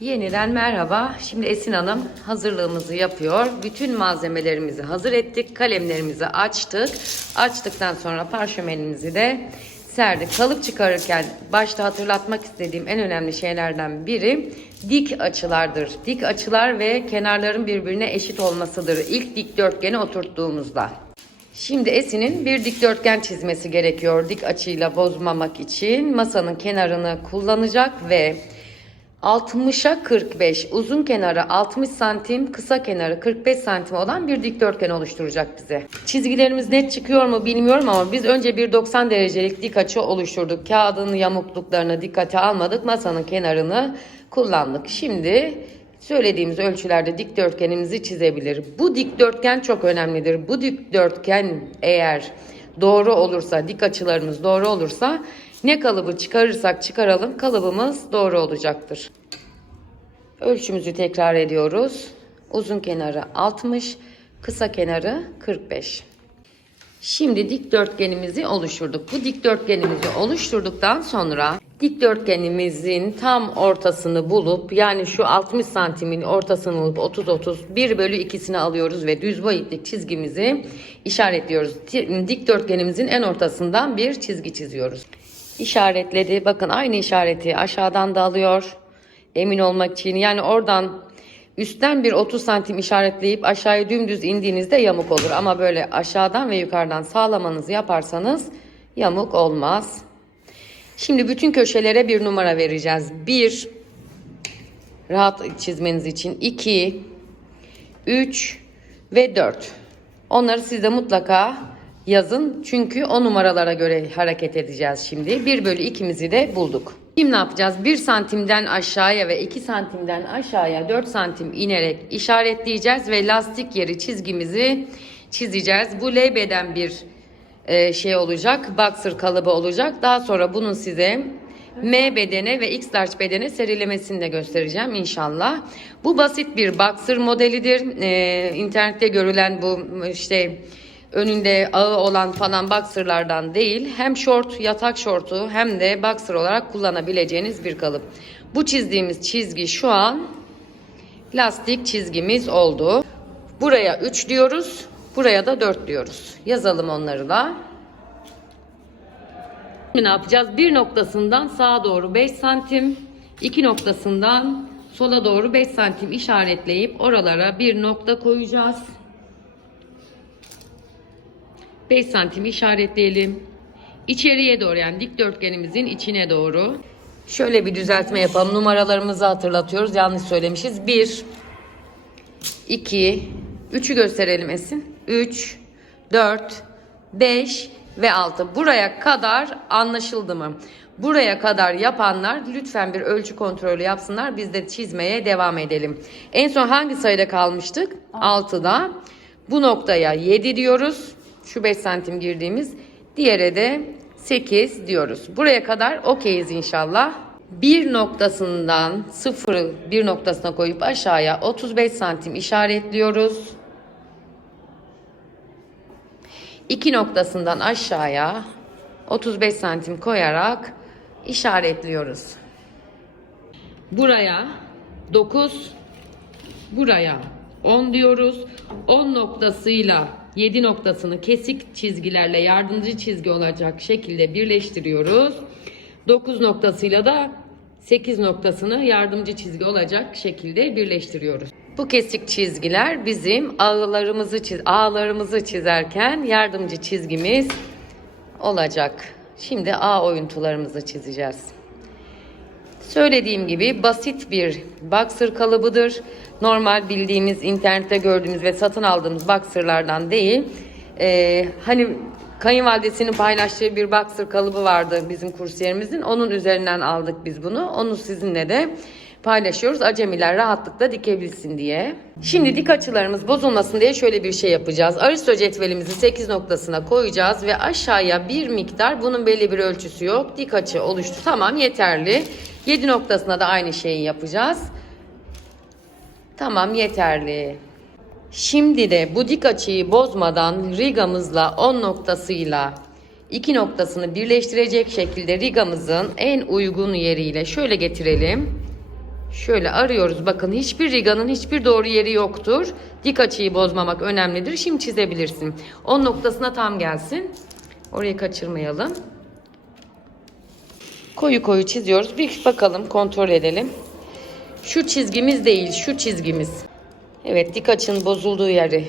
Yeniden merhaba. Şimdi Esin Hanım hazırlığımızı yapıyor. Bütün malzemelerimizi hazır ettik. Kalemlerimizi açtık. Açtıktan sonra parşömenimizi de serdik. Kalıp çıkarırken başta hatırlatmak istediğim en önemli şeylerden biri dik açılardır. Dik açılar ve kenarların birbirine eşit olmasıdır. İlk dikdörtgeni oturttuğumuzda. Şimdi Esin'in bir dikdörtgen çizmesi gerekiyor dik açıyla bozmamak için. Masanın kenarını kullanacak ve 60'a 45 uzun kenarı 60 santim kısa kenarı 45 santim olan bir dikdörtgen oluşturacak bize. Çizgilerimiz net çıkıyor mu bilmiyorum ama biz önce bir 90 derecelik dik açı oluşturduk. Kağıdın yamukluklarını dikkate almadık. Masanın kenarını kullandık. Şimdi söylediğimiz ölçülerde dikdörtgenimizi çizebilir. Bu dikdörtgen çok önemlidir. Bu dikdörtgen eğer doğru olursa, dik açılarımız doğru olursa ne kalıbı çıkarırsak çıkaralım kalıbımız doğru olacaktır. Ölçümüzü tekrar ediyoruz. Uzun kenarı 60, kısa kenarı 45. Şimdi dikdörtgenimizi oluşturduk. Bu dikdörtgenimizi oluşturduktan sonra dikdörtgenimizin tam ortasını bulup yani şu 60 santimin ortasını bulup 30-30 1 bölü 2'sini alıyoruz ve düz boyutlu çizgimizi işaretliyoruz. Dikdörtgenimizin en ortasından bir çizgi çiziyoruz. İşaretledi. Bakın aynı işareti aşağıdan da alıyor. Emin olmak için yani oradan üstten bir 30 santim işaretleyip aşağıya dümdüz indiğinizde yamuk olur. Ama böyle aşağıdan ve yukarıdan sağlamanızı yaparsanız yamuk olmaz. Şimdi bütün köşelere bir numara vereceğiz. 1 rahat çizmeniz için 2 3 ve 4. Onları siz de mutlaka yazın. Çünkü o numaralara göre hareket edeceğiz şimdi. 1 bölü 2'mizi de bulduk. Şimdi ne yapacağız? 1 santimden aşağıya ve 2 santimden aşağıya 4 santim inerek işaretleyeceğiz ve lastik yeri çizgimizi çizeceğiz. Bu LB'den bir e, şey olacak. Boxer kalıbı olacak. Daha sonra bunun size M bedene ve X large bedene serilemesini de göstereceğim inşallah. Bu basit bir boxer modelidir. Ee, internette görülen bu işte önünde ağı olan falan boxerlardan değil. Hem short, yatak şortu hem de boxer olarak kullanabileceğiniz bir kalıp. Bu çizdiğimiz çizgi şu an lastik çizgimiz oldu. Buraya 3 diyoruz. Buraya da 4 diyoruz. Yazalım onları da. Şimdi ne yapacağız? Bir noktasından sağa doğru 5 santim, iki noktasından sola doğru 5 santim işaretleyip oralara bir nokta koyacağız. 5 santim işaretleyelim. İçeriye doğru yani dikdörtgenimizin içine doğru. Şöyle bir düzeltme yapalım. Numaralarımızı hatırlatıyoruz. Yanlış söylemişiz. 1 2 3'ü gösterelim Esin. 3 4 5 ve 6. Buraya kadar anlaşıldı mı? Buraya kadar yapanlar lütfen bir ölçü kontrolü yapsınlar. Biz de çizmeye devam edelim. En son hangi sayıda kalmıştık? 6'da. Bu noktaya 7 diyoruz. Şu 5 santim girdiğimiz. Diğere de 8 diyoruz. Buraya kadar okeyiz inşallah. Bir noktasından sıfırı bir noktasına koyup aşağıya 35 santim işaretliyoruz. İki noktasından aşağıya 35 santim koyarak işaretliyoruz. Buraya 9, buraya 10 diyoruz. 10 noktasıyla 7 noktasını kesik çizgilerle yardımcı çizgi olacak şekilde birleştiriyoruz. 9 noktasıyla da 8 noktasını yardımcı çizgi olacak şekilde birleştiriyoruz. Bu kesik çizgiler bizim ağlarımızı çiz ağlarımızı çizerken yardımcı çizgimiz olacak. Şimdi ağ oyuntularımızı çizeceğiz. Söylediğim gibi basit bir boxer kalıbıdır. Normal bildiğimiz internette gördüğümüz ve satın aldığımız boxerlardan değil. Ee, hani kayınvalidesinin paylaştığı bir boxer kalıbı vardı bizim kursiyerimizin. Onun üzerinden aldık biz bunu. Onu sizinle de paylaşıyoruz. Acemiler rahatlıkla dikebilsin diye. Şimdi dik açılarımız bozulmasın diye şöyle bir şey yapacağız. Aristo cetvelimizi 8 noktasına koyacağız ve aşağıya bir miktar bunun belli bir ölçüsü yok. Dik açı oluştu. Tamam yeterli. 7 noktasına da aynı şeyi yapacağız. Tamam yeterli. Şimdi de bu dik açıyı bozmadan rigamızla 10 noktasıyla iki noktasını birleştirecek şekilde rigamızın en uygun yeriyle şöyle getirelim. Şöyle arıyoruz. Bakın hiçbir riganın hiçbir doğru yeri yoktur. Dik açıyı bozmamak önemlidir. Şimdi çizebilirsin. 10 noktasına tam gelsin. Orayı kaçırmayalım. Koyu koyu çiziyoruz. Bir bakalım kontrol edelim. Şu çizgimiz değil, şu çizgimiz. Evet, dik açının bozulduğu yeri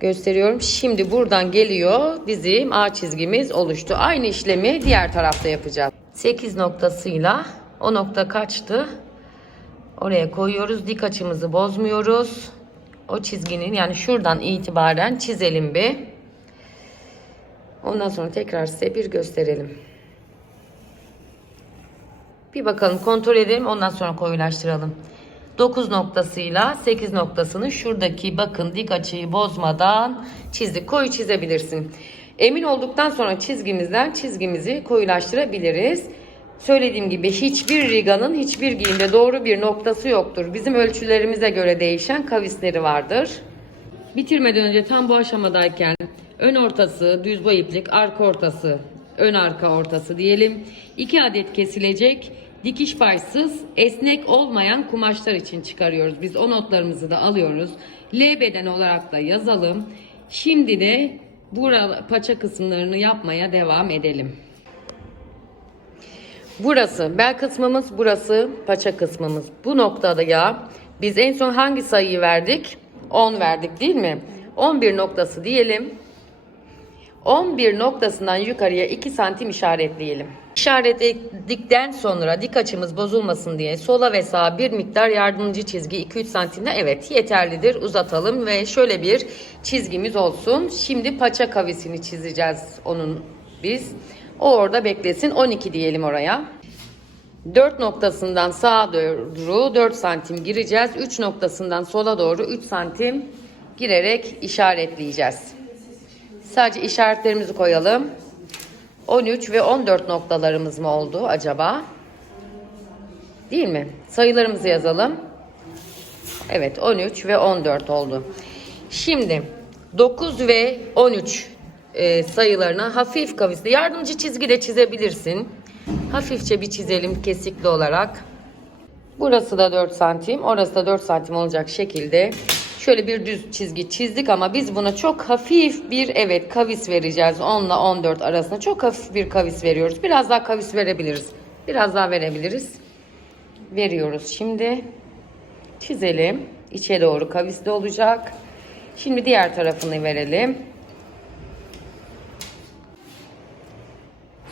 gösteriyorum. Şimdi buradan geliyor bizim A çizgimiz oluştu. Aynı işlemi diğer tarafta yapacağız. 8 noktasıyla o nokta kaçtı? Oraya koyuyoruz. Dik açımızı bozmuyoruz. O çizginin yani şuradan itibaren çizelim bir. Ondan sonra tekrar size bir gösterelim. Bir bakalım kontrol edelim ondan sonra koyulaştıralım. 9 noktasıyla 8 noktasını şuradaki bakın dik açıyı bozmadan çizdik. Koyu çizebilirsin. Emin olduktan sonra çizgimizden çizgimizi koyulaştırabiliriz. Söylediğim gibi hiçbir riganın hiçbir giyimde doğru bir noktası yoktur. Bizim ölçülerimize göre değişen kavisleri vardır. Bitirmeden önce tam bu aşamadayken ön ortası, düz boy iplik, arka ortası, ön arka ortası diyelim. 2 adet kesilecek dikiş paysız esnek olmayan kumaşlar için çıkarıyoruz. Biz o notlarımızı da alıyoruz. L beden olarak da yazalım. Şimdi de bura paça kısımlarını yapmaya devam edelim. Burası bel kısmımız, burası paça kısmımız. Bu noktada ya biz en son hangi sayıyı verdik? 10 verdik değil mi? 11 noktası diyelim. 11 noktasından yukarıya 2 santim işaretleyelim. İşaretledikten sonra dik açımız bozulmasın diye sola ve sağa bir miktar yardımcı çizgi 2-3 santimde evet yeterlidir uzatalım ve şöyle bir çizgimiz olsun. Şimdi paça kavisini çizeceğiz onun biz. O orada beklesin 12 diyelim oraya. 4 noktasından sağa doğru 4 santim gireceğiz. 3 noktasından sola doğru 3 santim girerek işaretleyeceğiz. Sadece işaretlerimizi koyalım. 13 ve 14 noktalarımız mı oldu acaba? Değil mi? Sayılarımızı yazalım. Evet 13 ve 14 oldu. Şimdi 9 ve 13 e, sayılarına hafif kavisli yardımcı çizgi de çizebilirsin. Hafifçe bir çizelim kesikli olarak. Burası da 4 santim, orası da 4 santim olacak şekilde şöyle bir düz çizgi çizdik ama biz buna çok hafif bir evet kavis vereceğiz. 10 ile 14 arasında çok hafif bir kavis veriyoruz. Biraz daha kavis verebiliriz. Biraz daha verebiliriz. Veriyoruz. Şimdi çizelim. İçe doğru kavisli olacak. Şimdi diğer tarafını verelim.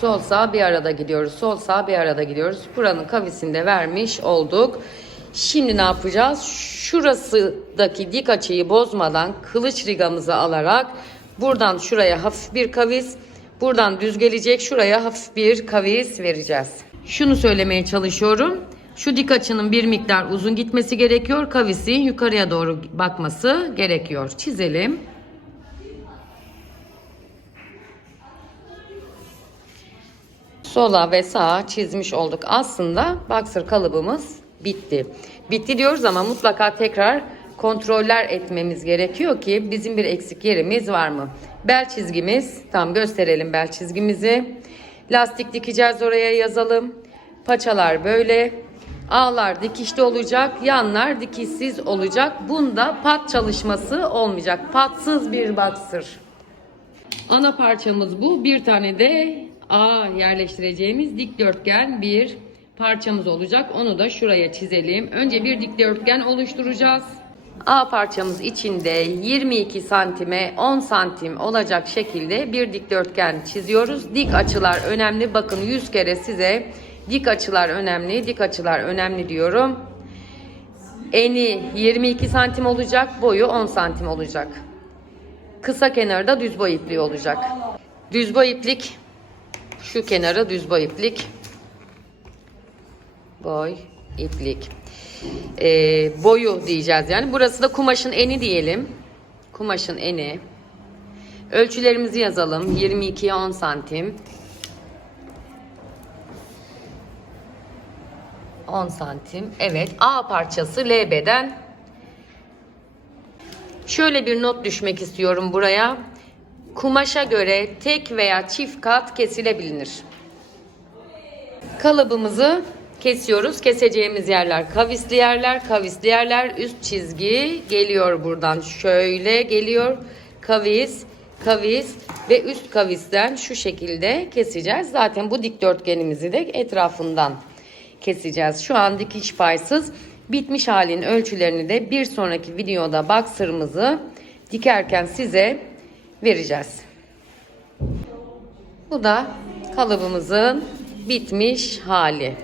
Sol sağ bir arada gidiyoruz. Sol sağ bir arada gidiyoruz. Buranın kavisini de vermiş olduk. Şimdi ne yapacağız? Şurasıdaki dik açıyı bozmadan kılıç rigamızı alarak buradan şuraya hafif bir kavis, buradan düz gelecek şuraya hafif bir kavis vereceğiz. Şunu söylemeye çalışıyorum. Şu dik açının bir miktar uzun gitmesi gerekiyor. Kavisin yukarıya doğru bakması gerekiyor. Çizelim. Sola ve sağa çizmiş olduk. Aslında boxer kalıbımız bitti. Bitti diyoruz ama mutlaka tekrar kontroller etmemiz gerekiyor ki bizim bir eksik yerimiz var mı? Bel çizgimiz, tam gösterelim bel çizgimizi. Lastik dikeceğiz oraya yazalım. Paçalar böyle. Ağlar dikişli olacak, yanlar dikişsiz olacak. Bunda pat çalışması olmayacak. Patsız bir boxer. Ana parçamız bu. Bir tane de A yerleştireceğimiz dikdörtgen bir parçamız olacak. Onu da şuraya çizelim. Önce bir dikdörtgen oluşturacağız. A parçamız içinde 22 santime 10 santim olacak şekilde bir dikdörtgen çiziyoruz. Dik açılar önemli. Bakın 100 kere size dik açılar önemli, dik açılar önemli diyorum. Eni 22 santim olacak, boyu 10 santim olacak. Kısa kenarı da düz boy ipliği olacak. Düz boy iplik şu kenarı düz boy iplik. Boy iplik. Ee, boyu diyeceğiz yani. Burası da kumaşın eni diyelim. Kumaşın eni. Ölçülerimizi yazalım. 22'ye 10 santim. 10 santim. Evet A parçası LB'den şöyle bir not düşmek istiyorum buraya kumaşa göre tek veya çift kat kesilebilir. Kalıbımızı kesiyoruz. Keseceğimiz yerler kavisli yerler. Kavisli yerler üst çizgi geliyor buradan. Şöyle geliyor. Kavis, kavis ve üst kavisten şu şekilde keseceğiz. Zaten bu dikdörtgenimizi de etrafından keseceğiz. Şu an dikiş paysız. Bitmiş halin ölçülerini de bir sonraki videoda boxer'ımızı dikerken size vereceğiz. Bu da kalıbımızın bitmiş hali.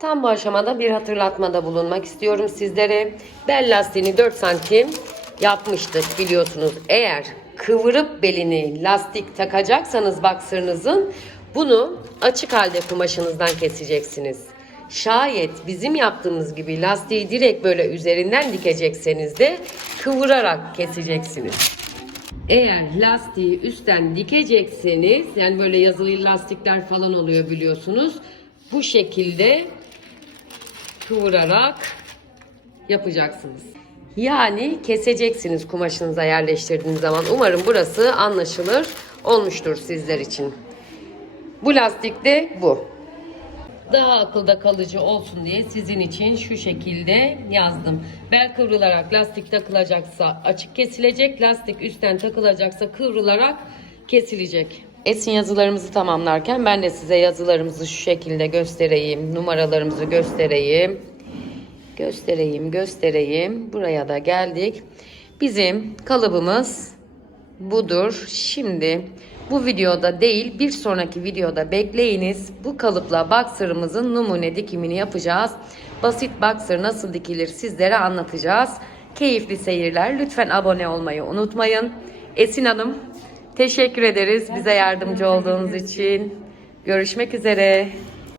Tam bu aşamada bir hatırlatmada bulunmak istiyorum sizlere. Bel lastiğini 4 santim yapmıştık biliyorsunuz. Eğer kıvırıp belini lastik takacaksanız baksırınızın bunu açık halde kumaşınızdan keseceksiniz. Şayet bizim yaptığımız gibi lastiği direkt böyle üzerinden dikecekseniz de kıvırarak keseceksiniz. Eğer lastiği üstten dikecekseniz yani böyle yazılı lastikler falan oluyor biliyorsunuz. Bu şekilde kıvırarak yapacaksınız. Yani keseceksiniz kumaşınıza yerleştirdiğiniz zaman. Umarım burası anlaşılır olmuştur sizler için. Bu lastik de bu. Daha akılda kalıcı olsun diye sizin için şu şekilde yazdım. Bel kıvrılarak lastik takılacaksa açık kesilecek. Lastik üstten takılacaksa kıvrılarak kesilecek. Esin yazılarımızı tamamlarken ben de size yazılarımızı şu şekilde göstereyim. Numaralarımızı göstereyim. Göstereyim, göstereyim. Buraya da geldik. Bizim kalıbımız budur. Şimdi bu videoda değil bir sonraki videoda bekleyiniz. Bu kalıpla boxer'ımızın numune dikimini yapacağız. Basit boxer nasıl dikilir sizlere anlatacağız. Keyifli seyirler. Lütfen abone olmayı unutmayın. Esin Hanım teşekkür ederiz bize yardımcı olduğunuz için. Görüşmek üzere.